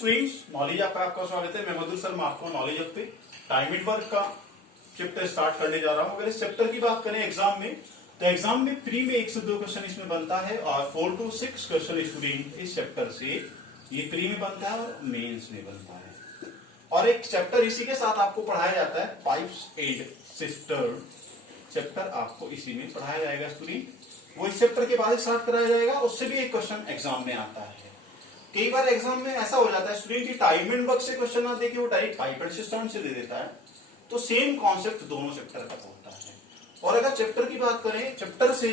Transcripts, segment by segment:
Students, knowledge आपका स्वागत है। मैं मधुर शर्मा आपको knowledge of time and work का चैप्टर स्टार्ट करने जा रहा हूं। अगर इस चैप्टर की बात करें एग्जाम में, तो एग्जाम में प्री में 1 से 2 क्वेश्चन इसमें बनता है और 4 to 6 क्वेश्चन स्टूडेंट इस चैप्टर से ये प्री में बनता है और मेंस में बनता है। और एक चैप्टर इसी के साथ आपको पढ़ाया जाता है, पाइप्स एंड सिस्टर चैप्टर आपको इसी में पढ़ाया जाएगा स्टूडेंट। वो इस चैप्टर के बाद स्टार्ट कराया जाएगा, उससे भी एक क्वेश्चन एग्जाम में आता है। कई बार एग्जाम में ऐसा हो जाता है स्टूडेंट की टाइम एंड वर्क से क्वेश्चन ना देके वो डायरेक्ट पाइप एंड सिस्टम से दे देता है, तो सेम कॉन्सेप्ट दोनों चैप्टर का होता है। और अगर चैप्टर की बात करें, चैप्टर से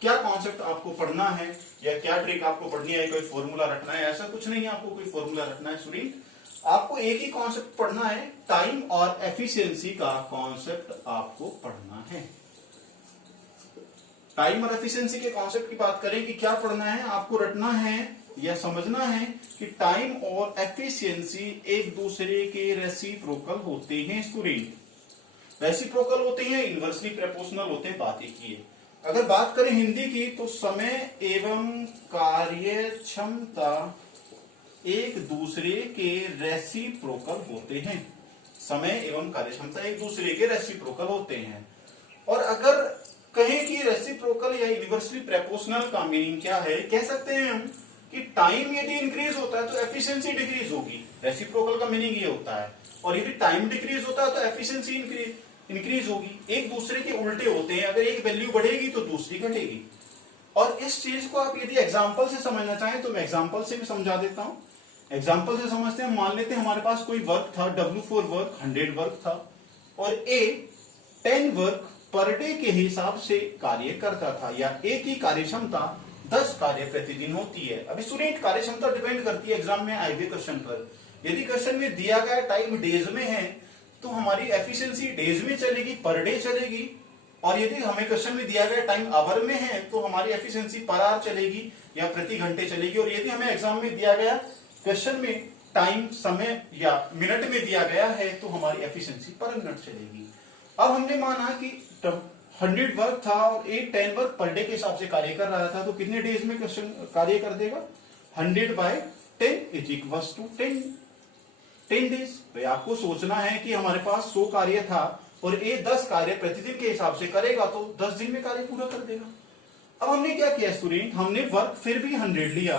क्या कॉन्सेप्ट आपको पढ़ना है या क्या ट्रिक आपको पढ़नी है, कोई फॉर्मूला रखना है, ऐसा कुछ नहीं है आपको कोई फॉर्मूला रखना है स्टूडेंट। आपको एक ही कॉन्सेप्ट पढ़ना है, टाइम और एफिशिएंसी का कॉन्सेप्ट आपको पढ़ना है। टाइम और एफिशिएंसी के कॉन्सेप्ट की बात करें कि क्या पढ़ना है, आपको रटना है या समझना है कि टाइम और एफिशिएंसी एक दूसरे के रेसिप्रोकल होते हैं स्टूडेंट। रेसिप्रोकल होते हैं, इनवर्सली प्रोपोर्शनल होते हैं, बात एक ही है। अगर बात करें हिंदी की, तो समय एवं कार्य क्षमता एक दूसरे के रेसिप्रोकल होते हैं। समय एवं कार्य क्षमता एक दूसरे के रेसिप्रोकल होते हैं। और अगर कहें कि रेसिप्रोकल या इनवर्सली प्रोपोर्शनल का मीनिंग क्या है, कह सकते हैं हम कि टाइम यदि इंक्रीज होता है तो एफिशिएंसी डिक्रीज होगी। रेसिप्रोकल का मीनिंग ये होता है। और यदि टाइम डिक्रीज होता है तो एफिशिएंसी इंक्रीज होगी। एक दूसरे के उल्टे होते हैं, अगर एक वैल्यू बढ़ेगी तो दूसरी घटेगी। और इस चीज को आप यदि एग्जाम्पल से समझना चाहें तो मैं एग्जाम्पल से भी समझा देता हूं। एग्जाम्पल से समझते हैं, मान लेते हैं हमारे पास कोई वर्क था, W4 वर्क 100 वर्क था और A 10 वर्क पर डे के हिसाब से कार्य करता था, या एक ही कार्य क्षमता 10 कार्य प्रतिदिन होती है। अब स्टूडेंट कार्य क्षमता डिपेंड करती है एग्जाम में आए हुए क्वेश्चन पर। यदि क्वेश्चन में दिया गया टाइम डेज में है तो हमारी एफिशिएंसी डेज में चलेगी, पर डे चलेगी। और यदि हमें क्वेश्चन में दिया गया टाइम आवर में है तो हमारी एफिशिएंसी पर आवर चलेगी या प्रति घंटे चलेगी। और यदि हमें एग्जाम में दिया गया क्वेश्चन में टाइम समय या मिनट में दिया गया है तो हमारी एफिशिएंसी पर मिनट चलेगी। अब हमने माना कि 100 वर्क था और 10 वर्क पर डे के हिसाब से कार्य कर रहा था, तो कितने डेज में क्वेश्चन कार्य कर देगा? 100/10 इज इक्वल टू 10 डेज। भाई आपको सोचना है कि हमारे पास 100 कार्य था और A 10 कार्य प्रतिदिन के हिसाब से करेगा तो 10 दिन में कार्य पूरा कर देगा। अब हमने क्या किया स्टूडेंट, हमने वर्क फिर भी 100 लिया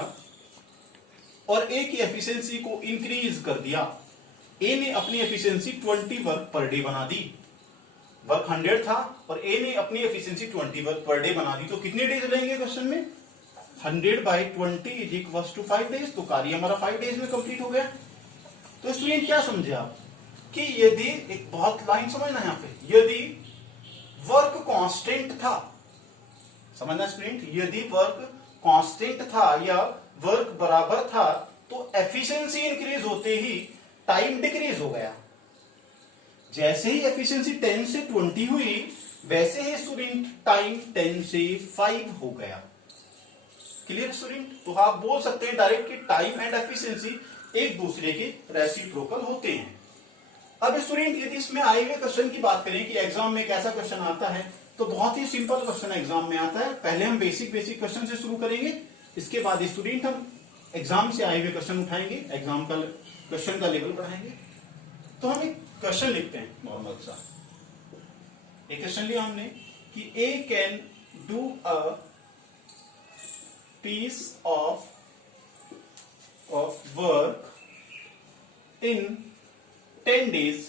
और A की एफिशिएंसी को इंक्रीज कर दिया। A ने अपनी एफिशिएंसी 20 वर्क पर डे बना दी। वर्क 100 था और A ने अपनी एफिशिएंसी 20 वर्क पर डे बना दी, तो कितने डेज लेंगे क्वेश्चन में? 100/20 इज इक्वल टू 5 डेज। तो कार्य हमारा 5 डेज में कंप्लीट हो गया। तो स्टूडेंट क्या समझे आप कि यदि एक बहुत लाइन समझना है यहाँ पे, यदि वर्क कांस्टेंट था, समझना स्टूडेंट, यदि वर्क कांस्टेंट था या वर्क बराबर था तो एफिशिएंसी इंक्रीज होते ही टाइम डिक्रीज हो गया। जैसे ही एफिशिएंसी 10 से 20 हुई वैसे ही स्टूडेंट टाइम 10 से 5 हो गया। Clear student? तो आप बोल सकते हैं डायरेक्ट कि टाइम एंड एफिशिएंसी एक दूसरे के रेसिप्रोकल होते हैं। अब स्टूडेंट यदि इसमें आए हुए क्वेश्चन की बात करें कि एग्जाम में कैसा क्वेश्चन आता है, तो बहुत ही सिंपल क्वेश्चन एग्जाम में आता है। पहले हम बेसिक क्वेश्चन से शुरू करेंगे, इसके बाद स्टूडेंट हम एग्जाम से आए हुए क्वेश्चन उठाएंगे, एग्जाम का क्वेश्चन का लेवल बढ़ाएंगे। तो हम एक क्वेश्चन लिखते हैं नॉर्मल सा। एक क्वेश्चन लिया हमने कि A can do a piece of work in 10 days,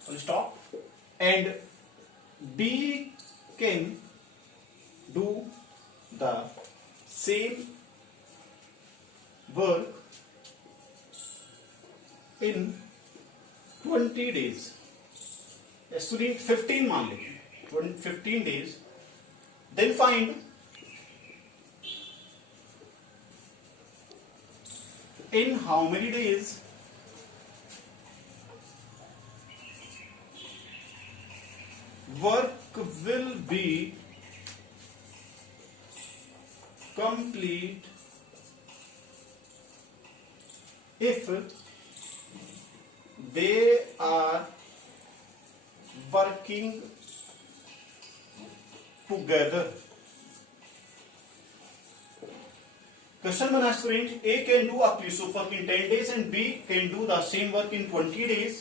full stop, and B can do the same work in 20 days. Student 15 मान लेंगे, 15 days, then find in how many days work will be complete if they are working together. Question बना student, A can do a piece of work in 10 days and B can do the same work in 20 days,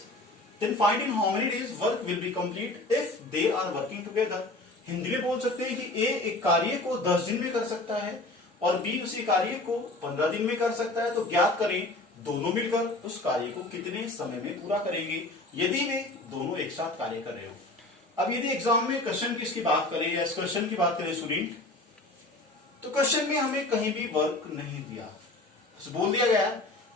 then find in how many days work will be complete if they are working together. Hindi में बोल सकते हैं कि ए एक कार्य को 10 दिन में कर सकता है और बी उसी कार्य को 15 दिन में कर सकता है, तो ज्ञात करें दोनों मिलकर उस कार्य को कितने समय में पूरा करेंगे यदि वे दोनों एक साथ कार्य कर रहे हो। अब यदि एग्जाम में क्वेश्चन की इसकी बात करें या इस क्वेश्चन की बात करें स्टूडेंट, तो क्वेश्चन में हमें कहीं भी वर्क नहीं दिया, बस बोल दिया गया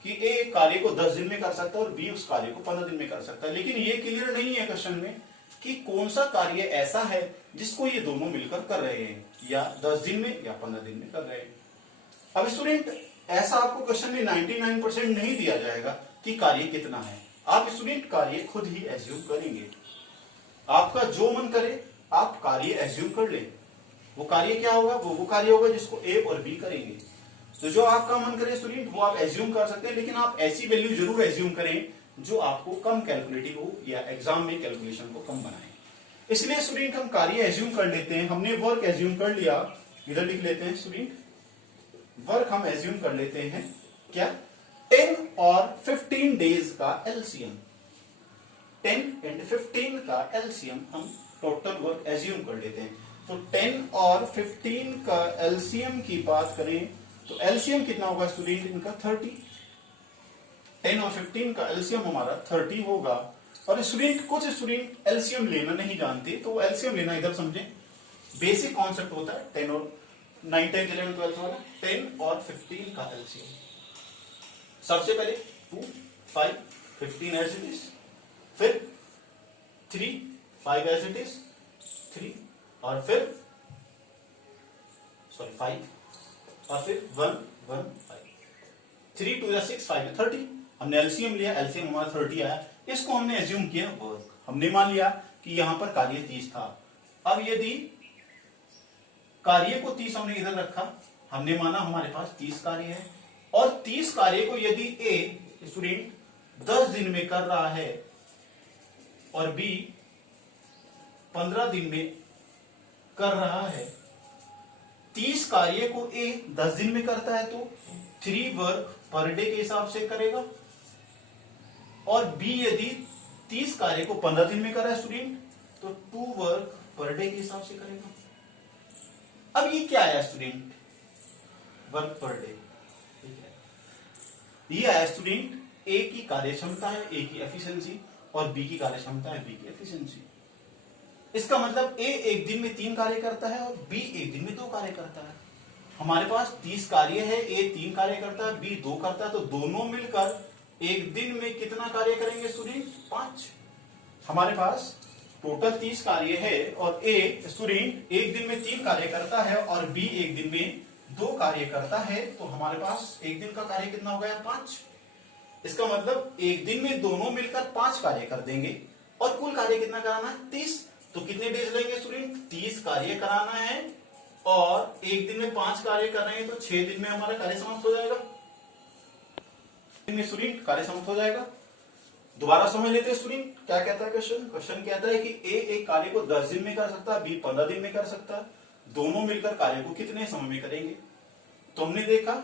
कि ए एक कार्य को 10 दिन में कर सकता है और बी उस कार्य को 15 दिन में कर सकता है, लेकिन ये क्लियर नहीं है क्वेश्चन में कि कौन सा कार्य ऐसा है जिसको ये दोनों मिलकर कर रहे हैं, या 10 दिन में या 15 दिन में कर रहे हैं। अब स्टूडेंट ऐसा आपको क्वेश्चन में 99% नहीं दिया जाएगा कि कार्य कितना है, आप स्टूडेंट कार्य खुद ही एज्यूम करेंगे। आपका जो मन करे आप कार्य एज्यूम कर ले, वो कार्य क्या होगा, वो कार्य होगा जिसको ए और बी करेंगे। तो जो आपका मन करे स्टूडेंट वो आप एज्यूम कर सकते हैं, लेकिन आप ऐसी वैल्यू जरूर एज्यूम करें जो आपको कम कैलकुलेटिव हो या एग्जाम में कैलकुलेशन को कम बनाए। इसलिए स्टूडेंट हम कार्य एज्यूम कर लेते हैं, हमने वर्क एज्यूम कर लिया, इधर लिख लेते हैं स्टूडेंट, वर्क हम एज्यूम कर लेते हैं क्या, 10 और 15 डेज का एलसीएम, 10 एंड 15 का एलसीएम हम टोटल वर्क एज्यूम कर लेते हैं। तो 10 और 15 का एलसीएम की बात करें तो एलसीएम कितना होगा स्टूडेंट इनका 30, 10 और 15 का एलसीएम हमारा 30 होगा। और स्टूडेंट कुछ स्टूडेंट एलसीएम लेना नहीं जानते, तो एलसीएम लेना इधर समझें, बेसिक कॉन्सेप्ट होता है 10 और 9, 10, 11, 12 वाला, 10 और 15 का एलसीएम। सबसे पहले 2, 5, 15 एज इट इज, फिर 3, 5 एज इट इज, 3 और फिर 5 और फिर 1, 1, 5, 3, 2 6, 5 30। हमने एलसीएम लिया, एलसीएम हमारा 30 आया, इसको हमने एज्यूम किया वर्क, हमने मान लिया कि यहां पर कार्य 30 था। अब यदि कार्य को 30 हमने इधर रखा, हमने माना हमारे पास 30 कार्य है और 30 कार्य को यदि ए स्टूडेंट 10 दिन में कर रहा है और बी 15 दिन में कर रहा है, 30 कार्य को ए 10 दिन में करता है तो 3 वर्क पर डे के हिसाब से करेगा, और बी यदि 30 कार्य को 15 दिन में कर रहा है स्टूडेंट तो 2 वर्क पर डे के हिसाब से करेगा। अब ये क्या है स्टूडेंट, वर्क पर डे, ये है स्टूडेंट ए की कार्यक्षमता है, ए की एफिशिएंसी, और बी की कार्यक्षमता है, बी की एफिशिएंसी। इसका मतलब ए एक दिन में 3 कार्य करता है और बी एक दिन में 2 कार्य करता है। हमारे पास 30 कार्य है, ए 3 कार्य करता है, बी 2 करता है, तो दोनों मिलकर एक दिन में कितना कार्य करेंगे स्टूडेंट, 5। हमारे पास टोटल 30 कार्य है और ए स्टूडेंट एक दिन में 3 कार्य करता है और बी एक दिन में 2 कार्य करता है, तो हमारे पास एक दिन का कार्य कितना हो गया, 5। इसका मतलब एक दिन में दोनों मिलकर 5 कार्य कर देंगे और कुल कार्य कितना कराना है, 30। तो कितने डेज लेंगे स्टूडेंट, 30 कार्य कराना है और एक दिन में 5 कार्य कर रहे हैं तो 6 दिन में हमारा कार्य समाप्त हो जाएगा, स्टूडेंट कार्य समाप्त हो जाएगा। दोबारा समझ लेते हैं स्टूडेंट क्या कहता है क्वेश्चन, क्वेश्चन कहता है कि ए एक कार्य को 10 दिन में कर सकता है, बी 15 दिन में कर सकता है, दोनों मिलकर कार्य को कितने समय में करेंगे। तो हमने देखा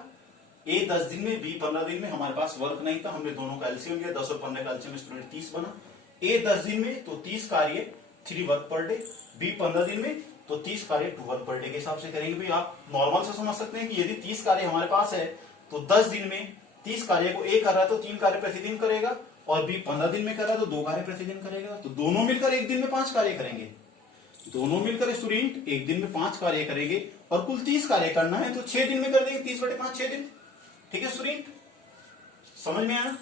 ए 10 दिन में, बी 15 दिन में, हमारे पास वर्क नहीं था, हमने दोनों का एलसीएम लिया, 10 और 15 का एलसीएम स्टूडेंट 30 बना। ए 10 दिन में तो 30 कार्य 3 वर्क पर डे, बी 15 दिन में तो 30 कार्य 2 वर्क पर डे के हिसाब से करेंगे। भाई आप नॉर्मल से समझ सकते हैं कि यदि 30 कार्य हमारे पास है तो 10 दिन में 30 कार्य को ए कर रहा है तो 3 कार्य प्रतिदिन करेगा, और बी 15 दिन में कर रहा है तो 2 कार्य प्रतिदिन करेगा, तो दोनों मिलकर एक दिन में 5 कार्य करेंगे। दोनों मिलकर स्टूडेंट एक दिन में 5 कार्य करेंगे और कुल 30 कार्य करना है तो 6 दिन में कर देंगे, 30/5 6 दिन। ठीक है स्टूडेंट, समझ में आया,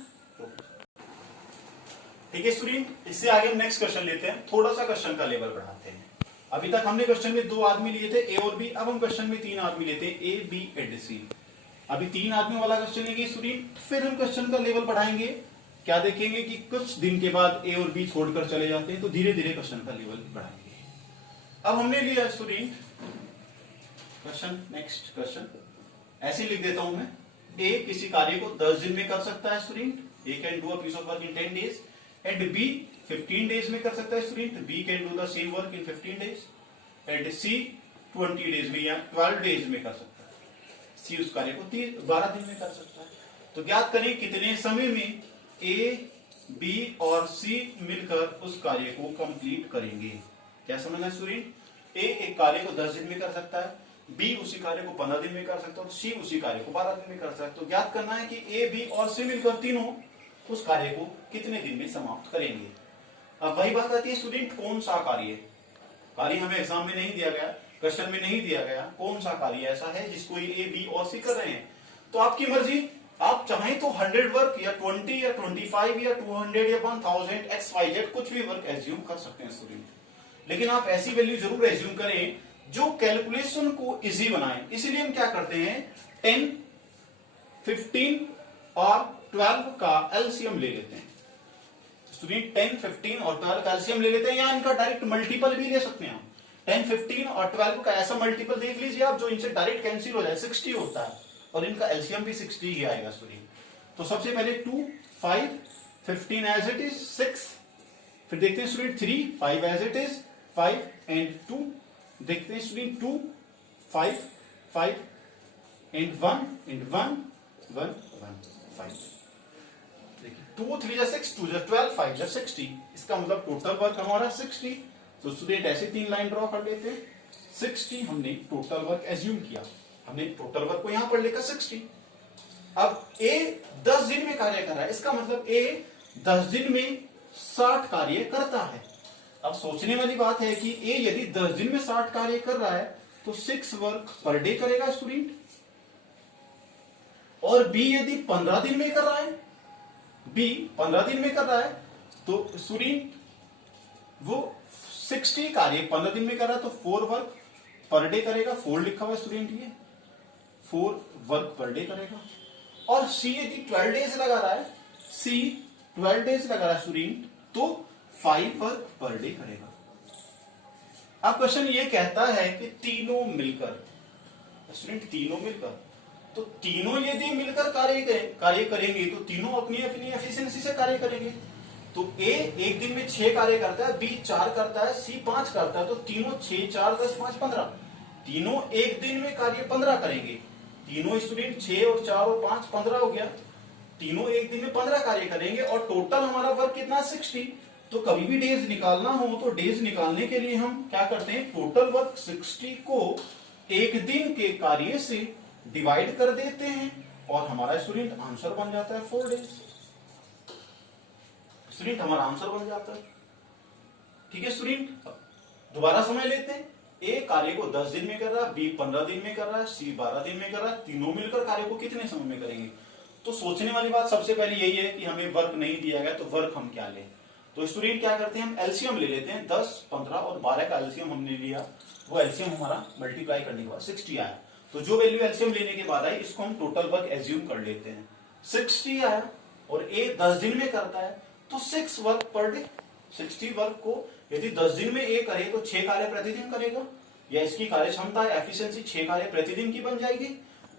ठीक है स्टूडेंट। इससे आगे हम नेक्स्ट क्वेश्चन लेते हैं, थोड़ा सा क्वेश्चन का लेवल बढ़ाते हैं। अभी तक हमने क्वेश्चन में 2 आदमी लिए थे, ए और बी, अब हम क्वेश्चन में 3 आदमी लेते हैं, ए बी एंड सी। अभी 3 आदमी वाला क्वेश्चन लेंगे स्टूडेंट, फिर हम क्वेश्चन का लेवल बढ़ाएंगे। क्या देखेंगे कि कुछ दिन के बाद ए और बी छोड़कर चले जाते हैं, तो धीरे धीरे क्वेश्चन का लेवल बढ़ाएंगे। अब हमने लिया स्टूडेंट क्वेश्चन, नेक्स्ट क्वेश्चन ऐसे लिख देता हूं मैं, ए किसी कार्य को 10 दिन में कर सकता है student, A can do a piece of work in 10 days, and B 15 days में कर सकता है student, B can do the same work in 15 days, and C 20 days में या 12 डेज में कर सकता है। सी उस कार्य को 12 दिन में कर सकता है। तो ज्ञात करें कितने समय में ए, बी और सी मिलकर उस कार्य को कंप्लीट करेंगे। क्या समझना स्टूडेंट? ए एक कार्य को 10 दिन में कर सकता है, बी उसी कार्य को 15 दिन में कर सकता है और सी उसी कार्य को 12 दिन में कर सकता है। तो ज्ञात करना है कि ए, बी और सी मिलकर तीनों उस कार्य को कितने दिन में समाप्त करेंगे। अब वही बात आती है स्टूडेंट, कौन सा कार्य? कार्य हमें एग्जाम में नहीं दिया गया, क्वेश्चन में नहीं दिया गया, कौन सा कार्य ऐसा है जिसको ए, बी और सी कर रहे हैं। तो आपकी मर्जी, आप चाहें तो 100 वर्क या 20 या 25 या 200 या 1000 XYZ कुछ भी वर्क एज्यूम कर सकते हैं स्टूडेंट, लेकिन आप ऐसी वैल्यू जरूर एज्यूम करें जो कैलकुलेशन को इजी बनाए। इसीलिए हम क्या करते हैं, 10, 15 और 12 का एलसीएम ले लेते हैं स्टूडेंट। 10, 15 और 12 का एलसीएम ले लेते हैं, या इनका डायरेक्ट मल्टीपल भी ले सकते हैं। 10, 15 और 12 का ऐसा मल्टीपल देख लीजिए आप जो इनसे डायरेक्ट कैंसिल हो जाए, 60 होता है और इनका एलसीएम भी 60 ही आएगा स्टूडेंट। तो सबसे पहले 2, 5, 15 एज इट इज 6, फिर देखते हैं student 3, 5 as it is 5 and 2, देखते हैं स्टूडेंट 2, 5, 5 एंड 1 एंड 1, 1, 1, 5। देखिए 2, 3 6, 2 12, 5 60। इसका मतलब टोटल वर्क हमारा 60। तो स्टूडेंट ऐसे 3 लाइन ड्रॉ कर लेते हैं। 60 हमने टोटल वर्क एज्यूम किया, हमने टोटल वर्क को यहां पर लिखा 60। अब ए 10 दिन में कार्य कर रहा है, इसका मतलब ए 10 दिन में 60 कार्य करता है। अब सोचने वाली बात है कि ए यदि 10 दिन में 60 कार्य कर रहा है तो 6 वर्क पर डे करेगा स्टूडेंट, और बी यदि 15 दिन में कर रहा है, बी 15 दिन में कर रहा है तो स्टूडेंट वो 60 कार्य 15 दिन में कर रहा है तो 4 वर्क पर डे करेगा। 4 लिखा हुआ स्टूडेंट, ये 4 वर्क पर डे करेगा। और सी यदि 12 डेज लगा रहा है, सी 12 डेज लगा रहा है स्टूडेंट, तो 5 वर्क पर डे करेगा। अब क्वेश्चन ये कहता है कि तीनों मिलकर, स्टूडेंट तीनों मिलकर, तो तीनों यदि मिलकर कार्य करेंगे तो तीनों अपनी अपनी एफिशिएंसी से कार्य करेंगे। तो ए एक दिन में 6 कार्य करता है, बी 4 करता है, सी 5 करता है, तो तीनों 6, 4, 10, 5, 15, तीनों एक दिन में कार्य 15 करेंगे। तीनों स्टूडेंट 6 और 4 और 5 15 हो गया, तीनों एक दिन में 15 कार्य करेंगे और टोटल हमारा वर्क कितना 60। तो कभी भी डेज निकालना हो तो डेज निकालने के लिए हम क्या करते हैं, टोटल वर्क 60 को एक दिन के कार्य से डिवाइड कर देते हैं और हमारा स्टूडेंट आंसर बन जाता है 4 डेज। स्टूडेंट हमारा आंसर बन जाता है। ठीक है स्टूडेंट, दोबारा समझ लेते हैं। ए कार्य को 10 दिन में कर रहा है, बी 15 दिन में कर रहा है, सी 12 दिन में कर रहा है, तीनों मिलकर कार्य को कितने समय में करेंगे। तो सोचने वाली बात सबसे पहले यही है कि हमें वर्क नहीं दिया गया तो वर्क हम क्या लें। तो स्टूडेंट क्या करते हैं, हम एलसीएम ले लेते हैं। 10, 15 और 12 का एलसीएम हमने लिया, वो एलसीएम हमारा मल्टीप्लाई करने के बाद 60 आया। तो जो वैल्यू एलसीएम लेने के बाद आई इसको हम टोटल वर्क एज्यूम कर लेते हैं। 60 आया और ए 10 दिन में करता है तो 6 वर्क पर डे। 60 वर्क को यदि 10 दिन में ए करे तो 6 कार्य प्रतिदिन करेगा, या इसकी कार्य क्षमता एफिशिएंसी 6 कार्य प्रतिदिन की बन जाएगी।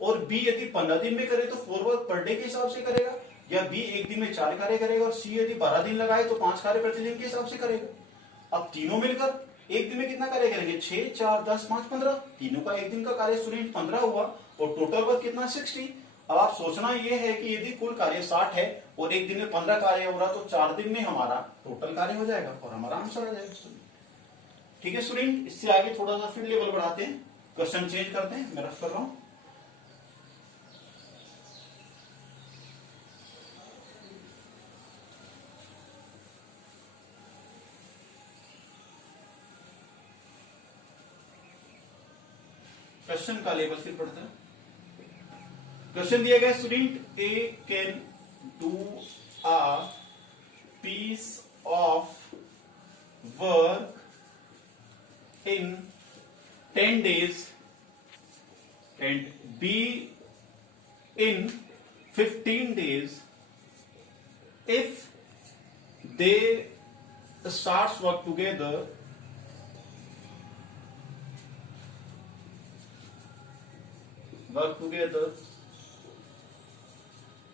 और बी यदि 15 दिन में करे तो 4 वर्क पर डे के हिसाब से करेगा, या बी एक दिन में 4 कार्य करेगा, और सी यदि 12 दिन लगाए तो 5 कार्य प्रतिदिन के हिसाब से करेगा। अब तीनों मिलकर एक दिन में कितना कार्य करेंगे, 6, 4, 10, 5, 15, तीनों का एक दिन का कार्य स्टूडेंट 15 हुआ और टोटल वर्क कितना 60। अब आप सोचना यह है कि यदि कुल कार्य 60 है और एक दिन में 15 कार्य हो रहा तो 4 दिन में हमारा टोटल कार्य हो जाएगा और हमारा आंसर आ जाएगा। ठीक है स्टूडेंट, इससे आगे थोड़ा सा फिर लेवल बढ़ाते हैं, क्वेश्चन चेंज करते हैं, मैं रफ कर रहा हूं। क्वेश्चन का लेवल फिर पढ़ते हैं। क्वेश्चन दिया गया student, A can do a piece of work in 10 days and B in 15 days if they starts work together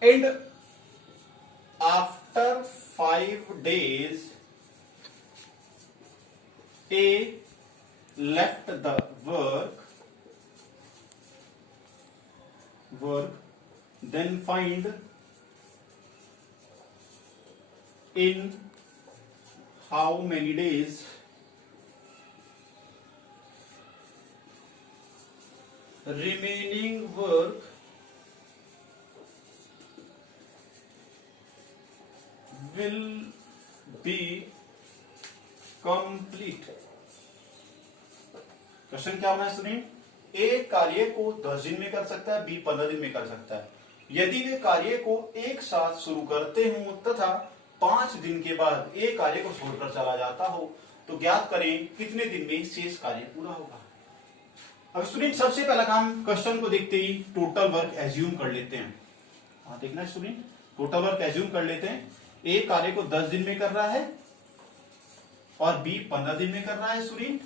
and after 5 days A left the work work, then find in how many days remaining work will be complete। Question क्या होना है student? ए कार्य को 10 दिन में कर सकता है, बी 15 दिन में कर सकता है। यदि वे कार्य को एक साथ शुरू करते हो तथा 5 दिन के बाद ए कार्य को छोड़कर चला जाता हो तो ज्ञात करें कितने दिन में शेष कार्य पूरा होगा। अब स्टूडेंट सबसे पहला काम क्वेश्चन को देखते ही टोटल वर्क एज्यूम कर लेते हैं। हाँ देखना स्टूडेंट, टोटल वर्क एज्यूम कर लेते हैं। ए कार्य को 10 दिन में कर रहा है और बी 15 दिन में कर रहा है स्टूडेंट।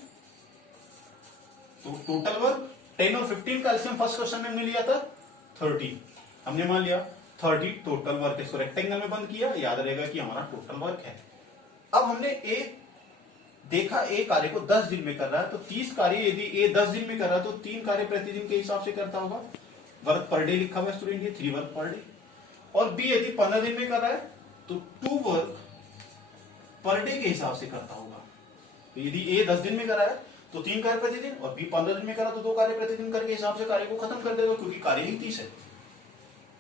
तो टोटल वर्क 10 और 15 का एलसीएम फर्स्ट क्वेश्चन में हमने लिया था 30, हमने मान लिया 30 टोटल वर्क है। इसको रेक्टेंगल में बंद किया, याद रहेगा कि हमारा टोटल वर्क है। अब हमने ए देखा ए कार्य को 10 दिन में कर रहा है, तो 30 कार्य यदि ए 10 दिन में कर रहा है तो 3 कार्य प्रतिदिन के हिसाब से करता होगा। वर्क पर डे लिखा हुआ स्टूडेंट, ये 3 वर्क पर डे। और बी यदि 15 दिन में कर रहा है तो 2 वर्क पर डे के हिसाब से करता होगा। तो यदि ए 10 दिन में कर रहा है तो 3 कार्य प्रतिदिन, और बी 15 दिन में करा तो 2 कार्य प्रतिदिन करके हिसाब से कार्य को खत्म कर देगा, क्योंकि कार्य ही 30 है।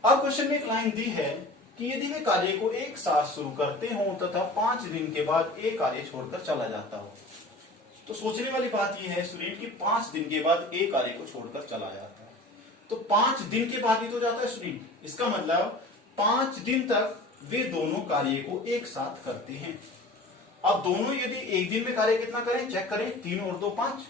अब क्वेश्चन में एक लाइन दी है कि यदि वे कार्य को एक साथ शुरू करते हो तथा 5 दिन के बाद ए कार्य छोड़कर चला जाता हो। तो सोचने वाली बात यह है स्टूडेंट कि 5 दिन के बाद ए कार्य को छोड़कर चला जाता है, तो 5 दिन के बाद ही तो जाता है स्टूडेंट। इसका मतलब 5 दिन तक वे दोनों कार्य को एक साथ करते हैं। अब दोनों यदि एक दिन में कार्य कितना करें, चेक करें, 3 और 2 5,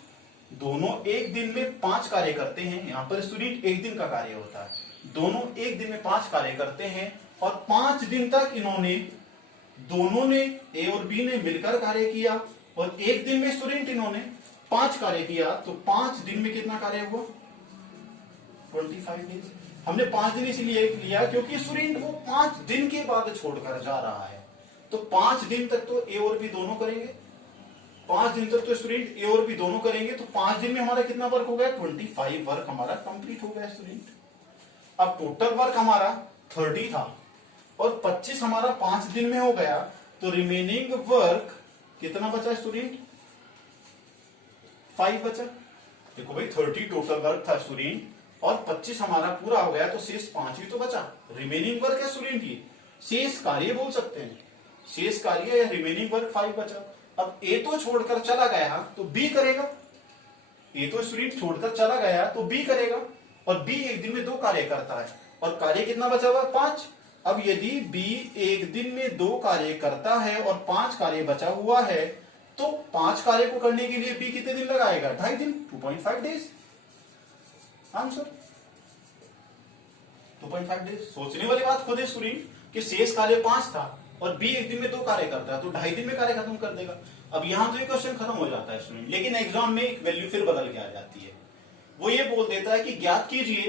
दोनों एक दिन में 5 कार्य करते हैं। यहां पर स्टूडेंट एक दिन का कार्य होता है, दोनों एक दिन में 5 कार्य करते हैं और 5 दिन तक इन्होंने दोनों ने ए और बी ने मिलकर कार्य किया, और एक दिन में स्टूडेंट इन्होंने 5 कार्य किया, तो 5 दिन में कितना कार्य हुआ 25 डेज। हमने 5 दिन इसलिए लिया क्योंकि स्टूडेंट वो 5 दिन के बाद छोड़कर जा रहा है, तो 5 दिन तक तो ए और बी दोनों करेंगे। 5 दिन तक तो स्टूडेंट ए और बी दोनों करेंगे, तो 5 दिन में हमारा कितना वर्क हो गया 25 वर्क हमारा कंप्लीट हो गया स्टूडेंट। अब टोटल वर्क हमारा 30 था और 25 हमारा 5 दिन में हो गया, तो रिमेनिंग वर्क कितना बचा स्टूडेंट 5 बचा। देखो भाई 30 टोटल वर्क था स्टूडेंट और 25 हमारा पूरा हो गया, तो शेष 5 ही तो बचा। रिमेनिंग वर्क है स्टूडेंट, ये शेष कार्य बोल सकते हैं, शेष कार्य या रिमेनिंग वर्क 5 बचा। अब ए तो छोड़कर चला गया तो बी करेगा, ए तो स्टूडेंट छोड़कर चला गया तो बी करेगा, और बी एक दिन में 2 कार्य करता है और कार्य कितना बचा हुआ 5। अब यदि बी एक दिन में 2 कार्य करता है और 5 कार्य बचा हुआ है, तो 5 कार्य को करने के लिए बी कितने दिन लगाएगा 2.5 दिन, 2.5 डेज आंसर 2.5 डेज। सोचने वाली बात खुद है स्टूडेंट कि शेष कार्य 5 था और बी एक दिन में 2 कार्य करता है, तो 2.5 दिन में कार्य खत्म कर देगा। अब यहां तो ये क्वेश्चन खत्म हो जाता है स्टूडेंट, लेकिन एग्जाम में एक वैल्यू फिर बदल के आ जाती है। वो ये बोल देता है कि ज्ञात कीजिए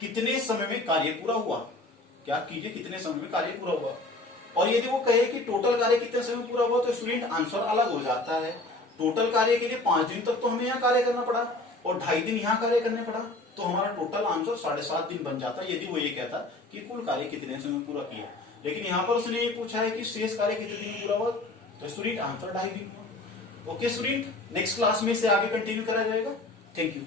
कितने समय में कार्य पूरा हुआ, ज्ञात कीजिए कितने समय में कार्य पूरा हुआ। और यदि वो कहे कि टोटल कार्य कितने समय में पूरा हुआ, तो स्टूडेंट आंसर अलग हो जाता है। टोटल कार्य के लिए 5 दिन तक तो हमें यहाँ कार्य करना पड़ा और 2.5 दिन यहाँ कार्य करने पड़ा, तो हमारा टोटल आंसर 7.5 दिन बन जाता है, यदि वो ये कहता कि कुल कार्य कितने समय में पूरा किया। लेकिन यहाँ पर उसने ये पूछा है कि शेष कार्य कितने दिन में पूरा हुआ, तो स्टूडेंट आंसर 2.5 दिन हुआ। ओके स्टूडेंट, नेक्स्ट क्लास में से आगे कंटिन्यू करा जाएगा। Thank you.